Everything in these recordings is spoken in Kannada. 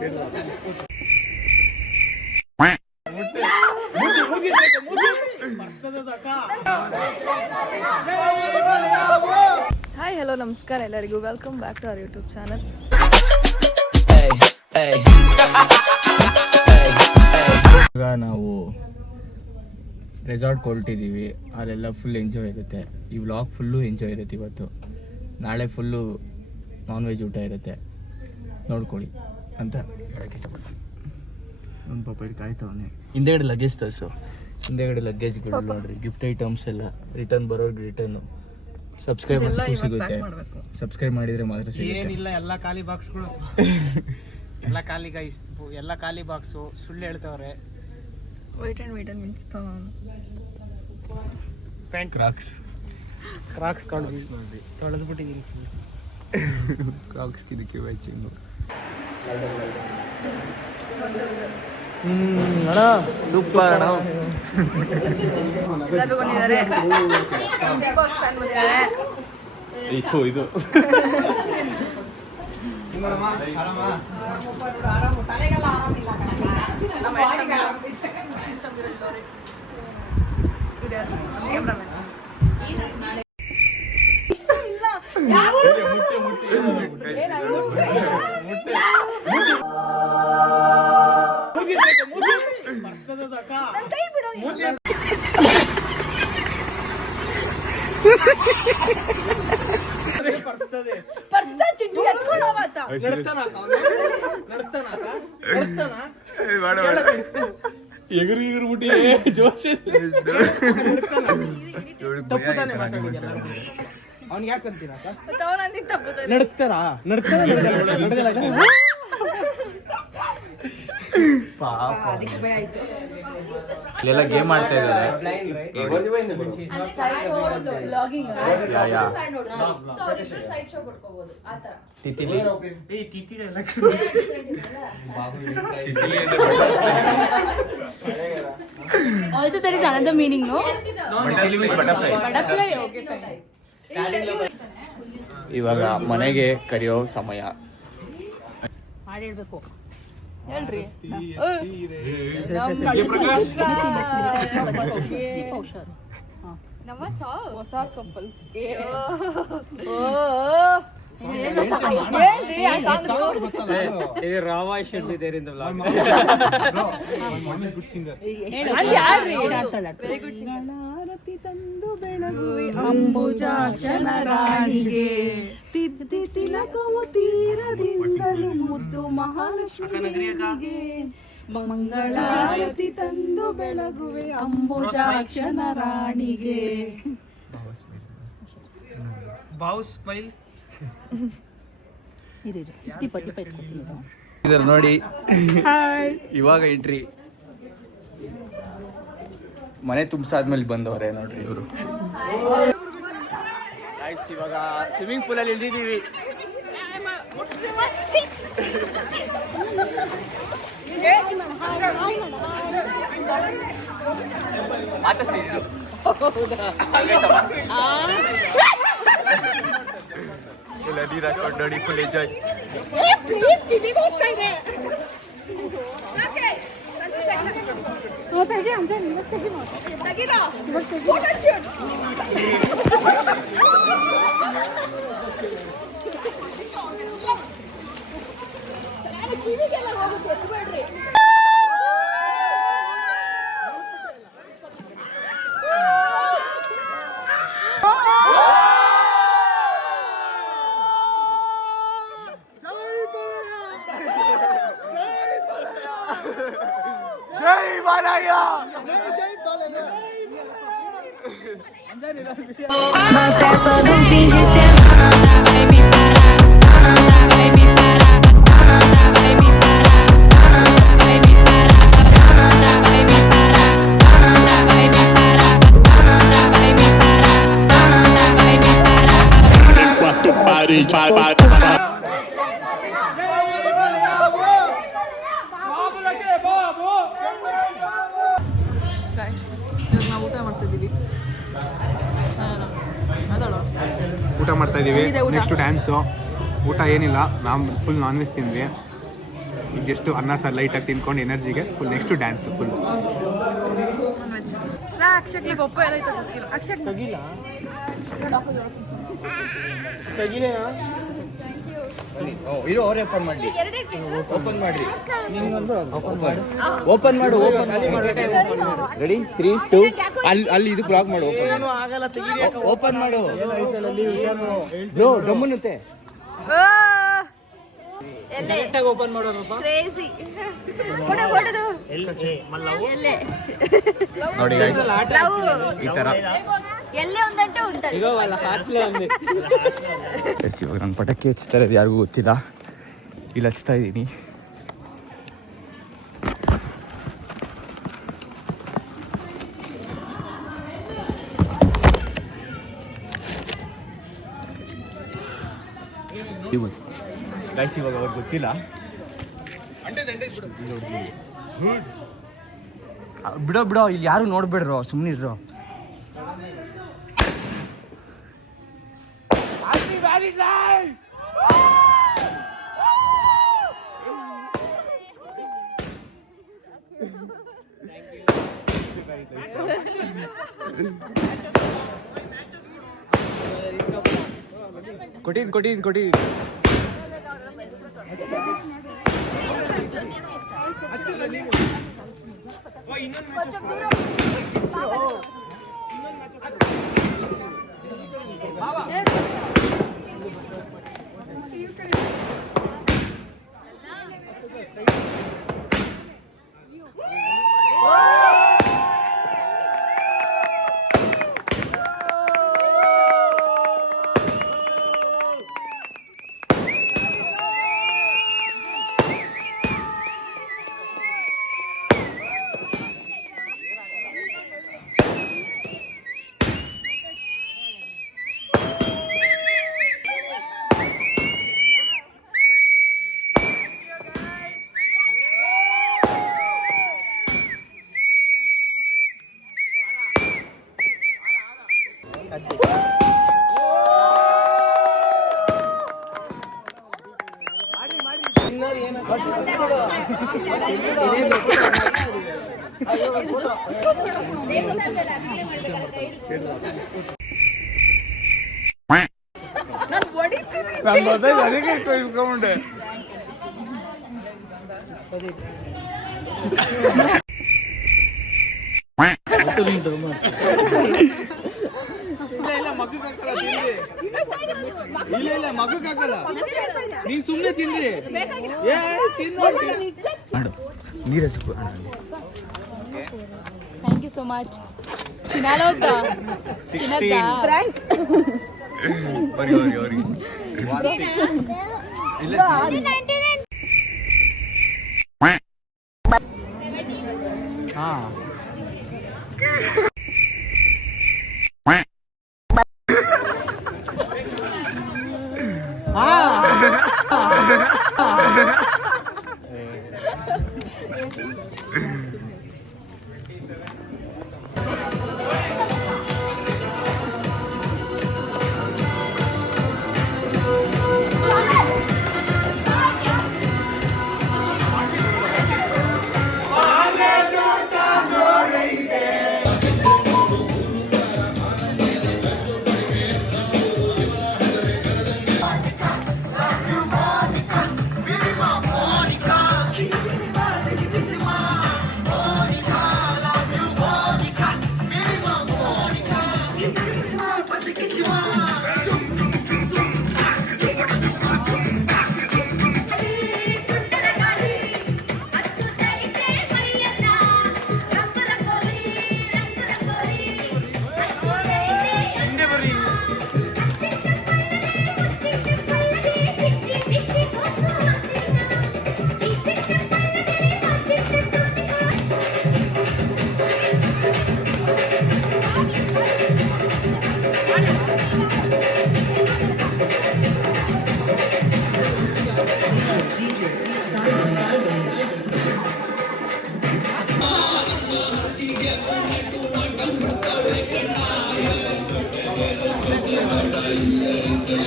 ಹಾಯ್ ಹಲೋ ನಮಸ್ಕಾರ ಎಲ್ಲರಿಗೂ. Welcome back to our YouTube channel. ಈಗ ನಾವು ರೆಸಾರ್ಟ್ಗೆ ಹೊರಟಿದ್ದೀವಿ. ಅಲ್ಲೆಲ್ಲ ಫುಲ್ ಎಂಜಾಯ್ ಇರುತ್ತೆ. ಈ ವ್ಲಾಗ್ ಫುಲ್ಲು ಎಂಜಾಯ್ ಇರುತ್ತೆ. ಇವತ್ತು ನಾಳೆ ಫುಲ್ಲು ನಾನ್ ವೆಜ್ ಊಟ ಇರುತ್ತೆ, ನೋಡ್ಕೊಳ್ಳಿ ಅಂತ ಹೇಳಕ್ಕೆ ಇಷ್ಟಪಡ್ತೀನಿ. ನನ್ನ ಪಾಪ ಇಲ್ಲಿ ಕಾಯ್ತವನೆ. ಹಿಂದೆಗಡೆ ಲಗೇಜ್ ತರಿಸು, ಹಿಂದೆಗಡೆ ಲಗೇಜ್ಗಳು ನೋಡ್ರಿ, ಗಿಫ್ಟ್ ಐಟಮ್ಸ್ ಎಲ್ಲ ರಿಟರ್ನ್ ಬರೋರ್ಗೆ ರಿಟರ್ನು. ಸಬ್ಸ್ಕ್ರೈಬರ್ಸ್ ಸಿಗುತ್ತೆ, ಸಬ್ಸ್ಕ್ರೈಬ್ ಮಾಡಿದರೆ ಮಾತ್ರ ಸಿಗುತ್ತೆ. ಏನಿಲ್ಲ, ಎಲ್ಲ ಖಾಲಿ ಬಾಕ್ಸ್ಗಳು ಎಲ್ಲ ಖಾಲಿ ಗೈಸ್, ಎಲ್ಲ ಖಾಲಿ ಬಾಕ್ಸು. ಸುಳ್ಳು ಹೇಳ್ತವ್ರೆ. Wait and means pant Crocs ತೊಳೆದ್ಬಿಟ್ಟಿದ್ದೀನಿ. ಕ್ರಾಕ್ಸ್ ಇದಕ್ಕೆ ಮ್ಯಾಚಿಂಗು. ಸೂಪರ್ ಅಣ್ಣ. ಎಲ್ಲರೂ ಬಂದಿದ್ದಾರೆ. ಇದು ಅವ್ನಿಗೆ ಯಾಕೆ ಅಂತೀರಾ? ಇಲ್ಲೆಲ್ಲ ಗೇಮ್ ಆಡ್ತಾ ಇದ್ದಾರೆ. Also there is another meaning, no? Butterfly. Okay, fine. ಇವಾಗ ಮನೆಗೆ ಕರೆಯೋ ಸಮಯ. ಹೇಳ್ಬೇಕು ಹೇಳ್ರಿ. ಹೊಸ ಕಪಲ್ಸ್ ರಾವಾಯ್ ಶೆಡ್ ಬೇರಿಂದ ತಂದು ಬೆಳಗುವೆ ಅಂಬುಜಾಕ್ಷನ ರಾಣಿಗೆ, ತಿದ್ದಿ ತಿಲಕವು ತೀರದಿಂದಲೂ ಮುದ್ದು ಮಹಾಲಕ್ಷ್ಮಿಗೆ, ಮಂಗಳಾರತಿ ತಂದು ಬೆಳಗುವೆ ಅಂಬುಜಾಕ್ಷನ ರಾಣಿಗೆ. ಬಾವು ಸ್ಮೈಲ್ ಇದರ ನೋಡಿ. ಇವಾಗ ಎಂಟ್ರಿ. ಮನೆ ತುಂಬಿಸಾದ್ಮೇಲೆ ಬಂದವ್ರೆ ನೋಡ್ರಿ ಇವರು. ಇವಾಗ ಸ್ವಿಮ್ಮಿಂಗ್ ಪೂಲಲ್ಲಿ ಇಳಿದಿದ್ದೀವಿ. ನದಿ ಹಾಕೊಂಡು ನೋಡಿ full enjoy. Mas festa do fim de semana vai me parar, vai me parar, vai me parar, vai me parar, vai me parar, vai me parar, vai me parar, vai me parar. Enquanto parede vai ಊಟ ಮಾಡ್ತಾ ಇದ್ದೀವಿ. Next dance. ಊಟ ಏನಿಲ್ಲ, ನಾವು ಫುಲ್ ನಾನ್ ವೆಜ್ ತಿಂದ್ವಿ. ಈಗ ಜಸ್ಟ್ ಅನ್ನ ಸಾರು ಲೈಟಾಗಿ ತಿನ್ಕೊಂಡು ಎನರ್ಜಿಗೆ ಫುಲ್ ನೆಕ್ಸ್ಟು ಡ್ಯಾನ್ಸು ಫುಲ್. ಅಕ್ಷಕ್ ಈಗ ಒಪ್ಪ ಎಲ್ಲ ಐತೆ ಗೊತ್ತಿಲ್ಲ. ಅಕ್ಷಕ್ ಇದು ಅವರೇ ಓಪನ್ ಮಾಡಿ, ಓಪನ್ ಮಾಡ್ರಿ, ಓಪನ್ ಮಾಡು, ರೆಡಿ 3 2 ಅಲ್ಲಿ ಇದು ಬ್ಲಾಕ್ ಮಾಡು, ಓಪನ್ ಮಾಡು ಬ್ರೋ, ಗಮ್ಮನುತ್ತೆ ಓಪನ್ ಮಾಡೋದಪ್ಪ. ನೋಡಿ guys, ಈ ತರ ಇವಾಗ ನಾನು ಪಟಾಕಿ ಹಚ್ತಾ ಇರೋದು ಯಾರಿಗೂ ಗೊತ್ತಿಲ್ಲ, ಇಲ್ಲಿ ಹಚ್ತಾ ಇದ್ದೀನಿ. ಗೈಸ್ ಇವಾಗ ಅವ್ರಿಗೆ ಗೊತ್ತಿಲ್ಲ, ಬಿಡೋ ಬಿಡೋ, ಇಲ್ಲಿ ಯಾರು ನೋಡ್ಬೇಡ್ರೋ, ಸುಮ್ಮನಿರೋ. ಕೊಟ್ಟಿನ್ ನಾನು ಅದಕ್ಕೆ ಇಟ್ಕೊಂಡೆ. ಇಲ್ಲ ಮಗಕ್ಕಾಗಲ್ಲ, ನೀನ್ ಸುಮ್ಮನೆ ತಿನ್ರಿ. ನೀರೇ ಸಿಕ್ಕು. Thank you so much. ತಿನ್ನೋದಾ ಫ್ರ್ಯಾಂಕ್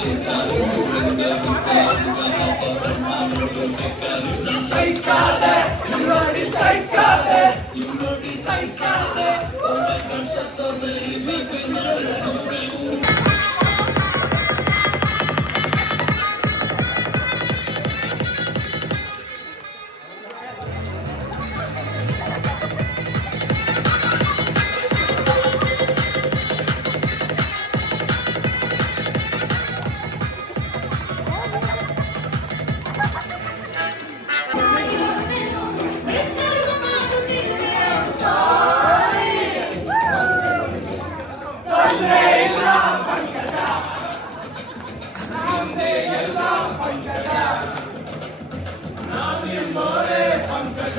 Shit, ಪಂಕಜ